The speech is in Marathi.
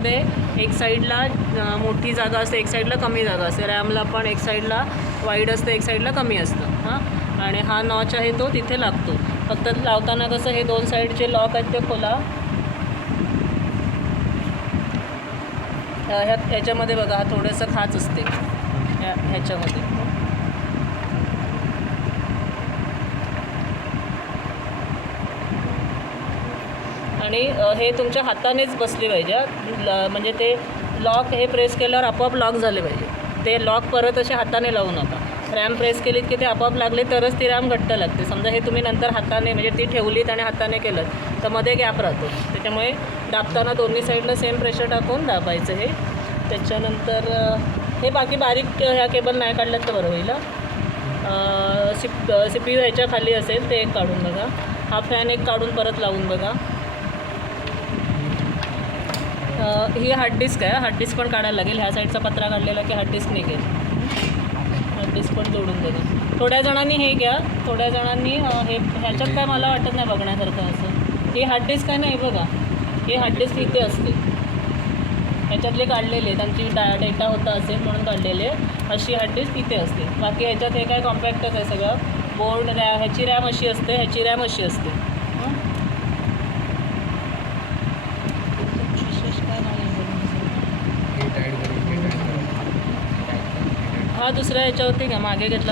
ह्याच्यामध्ये एक साईडला मोठी जागा असते, एक साईडला कमी जागा असते. रॅमला पण एक साईडला वाईड असतं, एक साईडला कमी असतं. हां, आणि हा नॉच आहे तो तिथे लागतो. फक्त लावताना कसं हे 2 साईडचे लॉक आहेत ते खोला. ह्याच्यामध्ये बघा हा थोडंसं खाच असते ह्याच्यामध्ये. आणि हे तुमच्या हातानेच बसले पाहिजे. म्हणजे ते लॉक हे प्रेस केल्यावर आपोआप लॉक झाले पाहिजे. ते लॉक परत असे हाताने लावू नका. रॅम प्रेस केलीत की ते आपोआप लागले तरच ती रॅम घट्ट लागते. समजा हे तुम्ही नंतर हाताने म्हणजे ती ठेवलीत आणि हाताने केलं तर मध्ये गॅप राहतो. त्याच्यामुळे दाबताना दोन्ही साईडला सेम प्रेशर टाकून दाबायचं हे. त्याच्यानंतर हे बाकी बारीक ह्या केबल नाही काढल्यात तर बरं होईल. CPU ह्याच्या खाली असेल ते एक काढून बघा. हा फॅन एक काढून परत लावून बघा. ही हार्ड डिस्क आहे. हार्ड डिस्क पण काढायला लागेल. ह्या साईडचा पत्रा काढलेला की हार्ड डिस्क निघेल. हार्ड डिस्क पण जोडून बघा. थोड्या जणांनी हे घ्या, थोड्या जणांनी हे. ह्याच्यात काय मला वाटत नाही बघण्यासारखं असं. ही हार्ड डिस्क आहे नाही बघा, ही हार्ड डिस्क इथे असते. ह्याच्यातले काढलेले त्यांची डेटा होता असेल म्हणून काढलेले. अशी हार्ड डिस्क इथे असते. बाकी ह्याच्यात हे काय कॉम्पॅक्टच आहे सगळं. बोर्ड रॅम ह्याची रॅम अशी असते, ह्याची रॅम अशी असते. हा दुसऱ्या ह्याच्यावरती घ्या, मागे घेतला